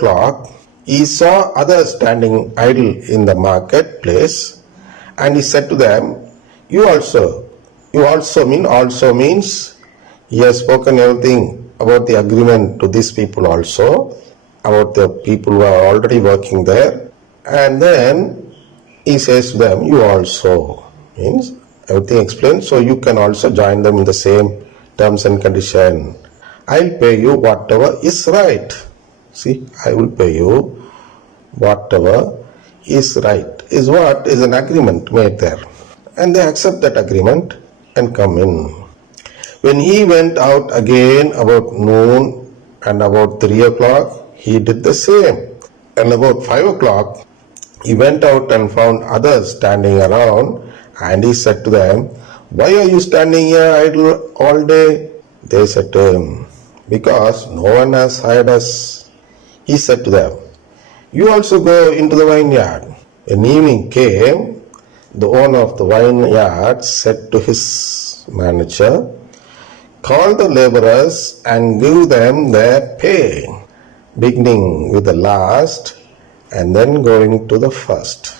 clock, he saw others standing idle in the marketplace, and he said to them, You also means he has spoken everything about the agreement to these people also, about the people who are already working there. And then he says to them, You also means everything explained, so you can also join them in the same terms and condition. I'll pay you whatever is right. See, I will pay you whatever is right. Is what is an agreement made there. And they accept that agreement and come in. When he went out again about noon and about 3 o'clock, he did the same. And about 5 o'clock, he went out and found others standing around, and he said to them, Why are you standing here idle all day? They said to him, Because no one has hired us. He said to them, You also go into the vineyard. When evening came, the owner of the vineyard said to his manager, Call the laborers and give them their pay, beginning with the last and then going to the first.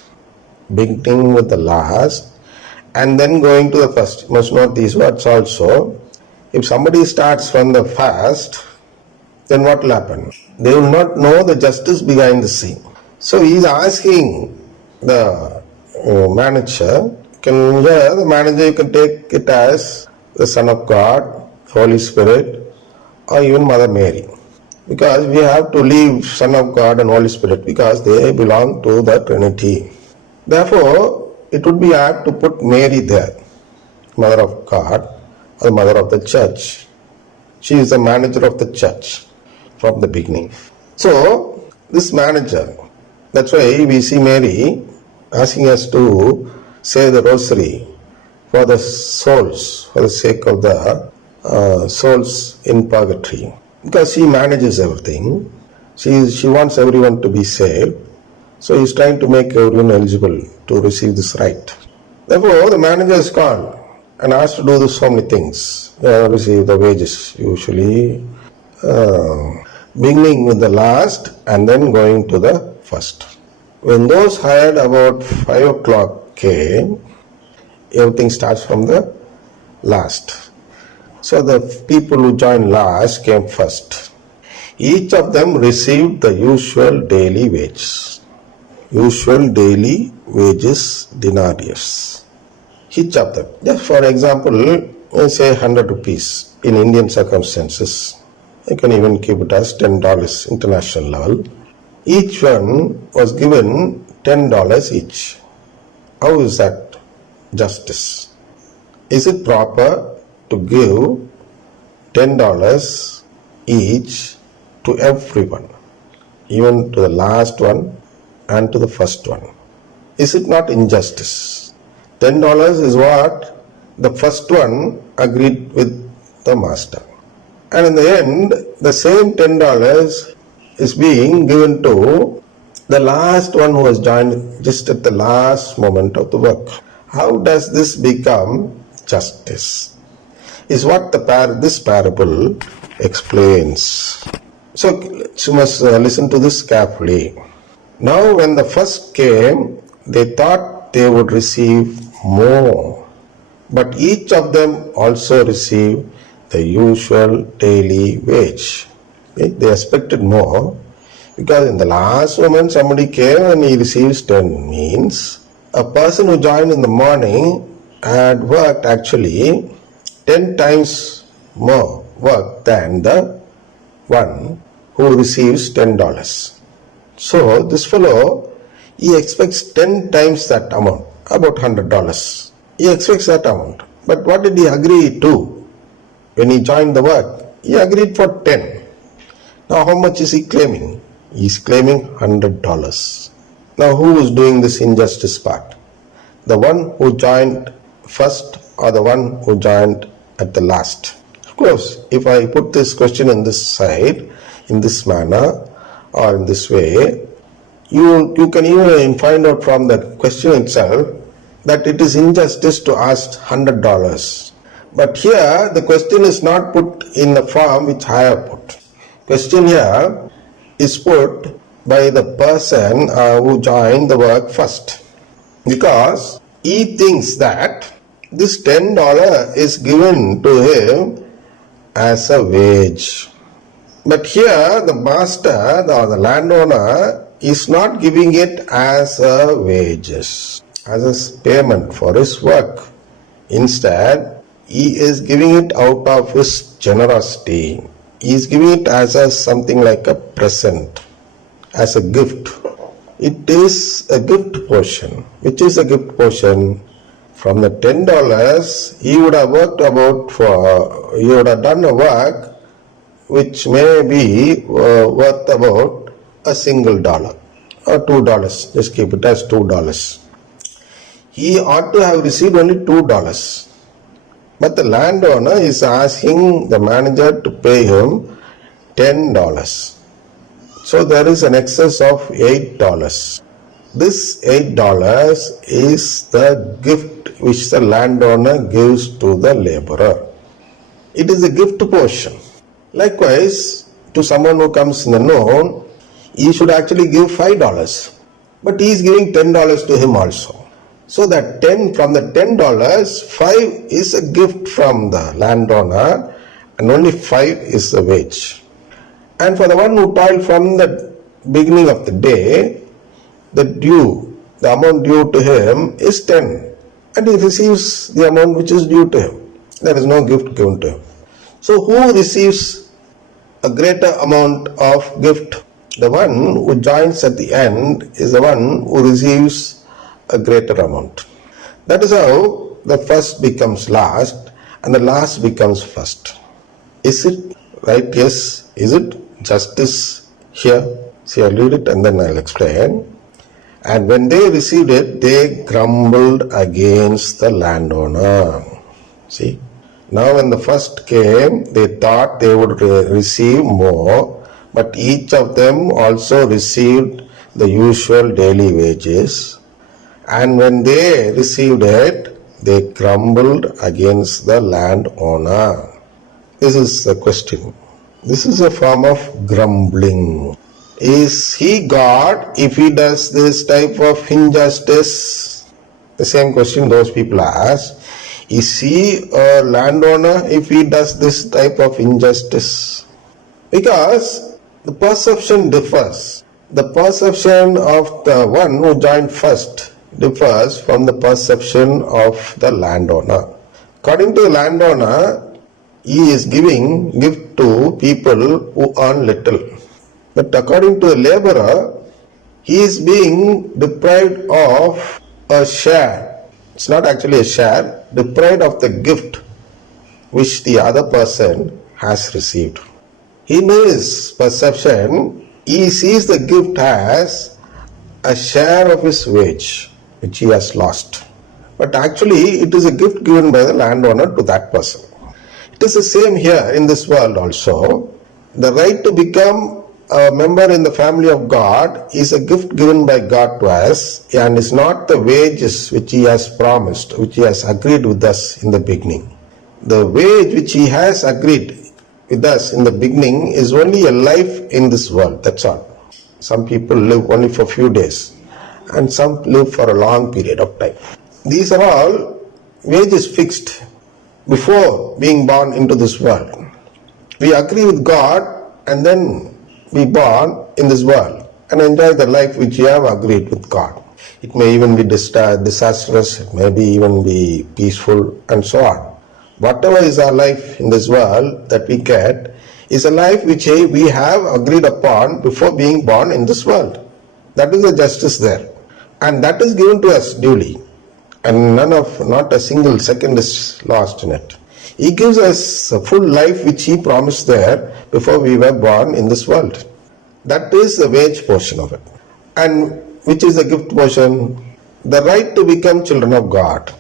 Beginning with the last and then going to the first. You must note these words also. If somebody starts from the first, then what will happen? They will not know the justice behind the scene. So he is asking the manager, the manager you can take it as the Son of God, Holy Spirit, or even Mother Mary. Because we have to leave Son of God and Holy Spirit because they belong to the Trinity. Therefore, it would be hard to put Mary there, Mother of God, or Mother of the Church. She is the manager of the church from the beginning. So, this manager, that's why we see Mary asking us to say the rosary for the souls, for the sake of the souls in purgatory. Because she manages everything. She wants everyone to be saved. So he's trying to make everyone eligible to receive this right. Therefore, the manager is called and asked to do so many things. Receive the wages usually, beginning with the last and then going to the first. When those hired about 5 o'clock came, everything starts from the last. So the people who joined last came first. Each of them received the usual daily wage. Usual daily wages denarius. Each of them. Just for example, let's say 100 rupees in Indian circumstances. You can even keep it as $10 international level. Each one was given $10 each. How is that justice? Is it proper to give $10 each to everyone, even to the last one and to the first one? Is it not injustice? $10 is what the first one agreed with the master. And in the end, the same $10 is being given to the last one who has joined just at the last moment of the work. How does this become justice? Is what this parable explains. So you must listen to this carefully. Now when the first came, they thought they would receive more, but each of them also received the usual daily wage. They expected more because in the last moment somebody came and he receives 10, means a person who joined in the morning had worked actually 10 times more work than the one who receives $10. So this fellow, he expects 10 times that amount, about $100. He expects that amount. But what did he agree to when he joined the work? He agreed for 10. Now how much is he claiming? He is claiming $100. Now who is doing this injustice part? The one who joined first or the one who joined at the last? Of course, if I put this question on this side, in this manner or in this way, you can even find out from the question itself that it is injustice to ask $100. But here the question is not put in the form which I have put. Question here is put by the person who joined the work first, because he thinks that this $10 is given to him as a wage. But here the master or the landowner is not giving it as a wages, as a payment for his work. Instead, he is giving it out of his generosity. He is giving it as something like a present, as a gift. It is a gift portion. Which is a gift portion? From the $10, he would have he would have done a work which may be worth about a single dollar or $2. Just keep it as $2. He ought to have received only $2. But the landowner is asking the manager to pay him $10. So there is an excess of $8. This $8 is the gift which the landowner gives to the laborer. It is a gift portion. Likewise, to someone who comes in the noon, he should actually give $5. But he is giving $10 to him also. So that from the $10, 5 is a gift from the landowner and only 5 is the wage. And for the one who toiled from the beginning of the day, the amount due to him is 10, and he receives the amount which is due to him. There is no gift given to him. So who receives a greater amount of gift? The one who joins at the end is the one who receives a greater amount. That is how the first becomes last and the last becomes first. Is it right? Yes. Is it justice here? See, I'll read it and then I'll explain. And when they received it, they grumbled against the landowner. See, now when the first came, they thought they would receive more, but each of them also received the usual daily wages. And when they received it, they grumbled against the landowner. This is the question. This is a form of grumbling. Is he God if he does this type of injustice? The same question those people ask. Is he a landowner if he does this type of injustice? Because the perception differs. The perception of the one who joined first differs from the perception of the landowner. According to the landowner, he is giving gift to people who earn little. But according to the laborer, he is being deprived of a share. It's not actually a share, deprived of the gift which the other person has received. In his perception, he sees the gift as a share of his wage which he has lost. But actually, it is a gift given by the landowner to that person. It is the same here in this world also. The right to become a member in the family of God is a gift given by God to us and is not the wages which He has promised, which He has agreed with us in the beginning. The wage which He has agreed with us in the beginning is only a life in this world, that's all. Some people live only for a few days and some live for a long period of time. These are all wages fixed before being born into this world. We agree with God and then be born in this world and enjoy the life which you have agreed with God. It may even be disastrous, it may even be peaceful and so on. Whatever is our life in this world that we get is a life which we have agreed upon before being born in this world. That is the justice there. And that is given to us duly. And not a single second is lost in it. He gives us a full life which He promised there before we were born in this world. That is the wage portion of it. And which is the gift portion? The right to become children of God.